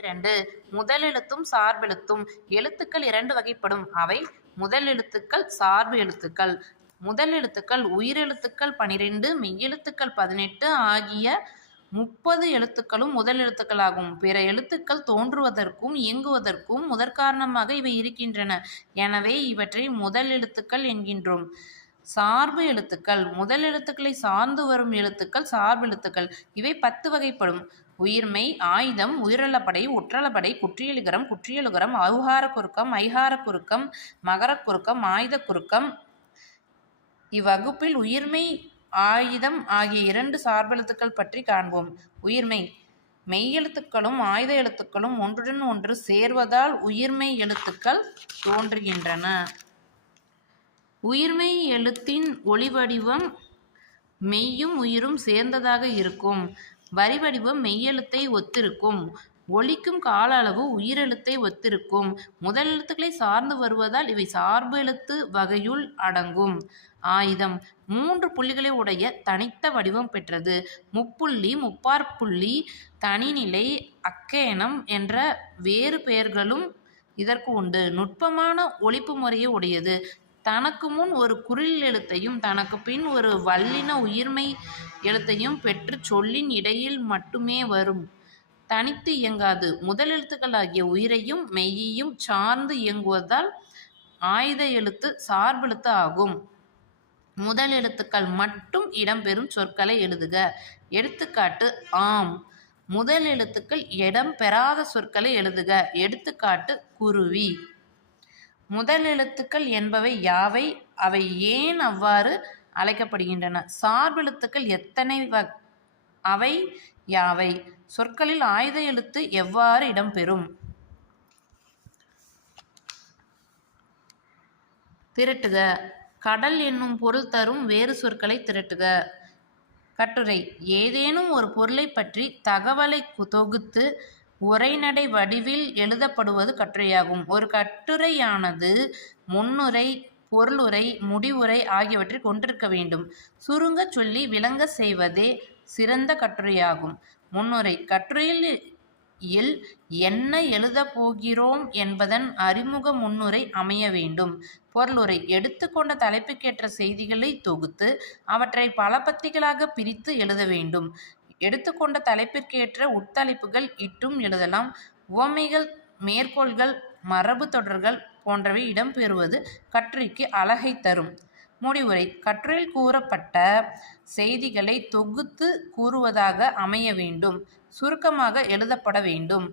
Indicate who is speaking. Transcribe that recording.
Speaker 1: இரண்டு முதலெழுத்தும் சார்பெழுத்தும் எழுத்துக்கள் இரண்டு வகைப்படும். அவை முதலெழுத்துக்கள் சார்பு எழுத்துக்கள். முதலெழுத்துக்கள் உயிரெழுத்துக்கள் பனிரெண்டு மெய்யெழுத்துக்கள் பதினெட்டு ஆகிய முப்பது எழுத்துக்களும் முதல் எழுத்துக்களாகும். பிற எழுத்துக்கள் தோன்றுவதற்கும் இயங்குவதற்கும் முதற்காரணமாக இவை இருக்கின்றன. எனவே இவற்றை முதல் எழுத்துக்கள் என்கின்றோம். சார்பு எழுத்துக்கள். முதல் எழுத்துக்களை சார்ந்து வரும் எழுத்துக்கள் சார்பெழுத்துக்கள் இவை பத்து வகைப்படும். உயிர்மை ஆயுதம் உயிரளப்படை ஒற்றளபடை குற்றியலுகரம் குற்றியலுகரம் அவுகார குறுக்கம் ஐகார குறுக்கம் மகரக் குறுக்கம் ஆயுதக் குறுக்கம். இவ்வகுப்பில் உயிர்மெய் ஆயுதம் ஆகிய இரண்டு சார்பெழுத்துக்கள் பற்றி காண்போம். உயிர்மெய் மெய்யெழுத்துக்களும் ஆயுத எழுத்துக்களும் ஒன்றுடன் ஒன்று சேர்வதால் உயிர்மை எழுத்துக்கள் தோன்றுகின்றன. உயிர்மை எழுத்தின் ஒளிவடிவம் மெய்யும் உயிரும் சேர்ந்ததாக இருக்கும். வரி வடிவம் மெய்யெழுத்தை ஒத்திருக்கும். ஒலிக்கும் கால அளவு உயிரெழுத்தை ஒத்திருக்கும். முதல் எழுத்துக்களை சார்ந்து வருவதால் இவை சார்பு எழுத்து வகையுள் அடங்கும். ஆயுதம். மூன்று புள்ளிகளை உடைய தனித்த வடிவம் பெற்றது. முப்புள்ளி முப்பாற்புள்ளி தனிநிலை அக்கேனம் என்ற வேறு பெயர்களும் இதற்கு உண்டு. நுட்பமான ஒழிப்பு முறையை உடையது. தனக்கு முன் ஒரு குறில் எழுத்தையும் தனக்கு பின் ஒரு வல்லின உயிர்மை எழுத்தையும் பெற்று சொல்லின் இடையில் மட்டுமே வரும். தனித்து இயங்காது. முதல் எழுத்துக்களாகிய உயிரையும் மெய்யையும் சார்ந்து இயங்குவதால் ஆயுத எழுத்து சார்பெழுத்து ஆகும். முதல் எழுத்துக்கள் மட்டும் இடம்பெறும் சொற்களை எழுதுக. எடுத்துக்காட்டு ஆம். முதல் எழுத்துக்கள் இடம் பெறாத சொற்களை எழுதுக. எடுத்துக்காட்டு குருவி. முதல் எழுத்துக்கள் என்பவை யாவை? அவை ஏன் அவ்வாறு அழைக்கப்படுகின்றன? சார்பெழுத்துக்கள் எத்தனை வ அவை யாவை? சொற்களில் ஆயுத எழுத்து எவ்வாறு இடம்பெறும்? திரட்டுக. கடல் என்னும் பொருள் தரும் வேறு சொற்களை திரட்டுக. கட்டுரை. ஏதேனும் ஒரு பொருளை பற்றி தகவலை தொகுத்து உரைநடை வடிவில் எழுதப்படுவது கட்டுரையாகும். ஒரு கட்டுரையானது முன்னுரை பொருளுரை முடிவுரை ஆகியவற்றை கொண்டிருக்க வேண்டும். சுருங்க சொல்லி விளங்க செய்வதே சிறந்த கட்டுரையாகும். முன்னுரை கட்டுரையில் இல் என்ன எழுதப் போகிறோம் என்பதன் அறிமுக முன்னுரை அமைய வேண்டும். பொருளுரை எடுத்துக்கொண்ட தலைப்புக்கேற்ற செய்திகளை தொகுத்து அவற்றை பல பத்திகளாக பிரித்து எழுத வேண்டும். எடுத்துக்கொண்ட தலைப்பிற்கேற்ற உட்தலைப்புகள் இட்டும் எழுதலாம். உவமைகள் மேற்கோள்கள் மரபு தொடர்கள் போன்றவை இடம்பெறுவது கட்டுரைக்கு அழகை தரும். முடிவுரை. கட்டுரையில் கூறப்பட்ட செய்திகளை தொகுத்து கூறுவதாக அமைய வேண்டும். சுருக்கமாக எழுதப்பட வேண்டும்.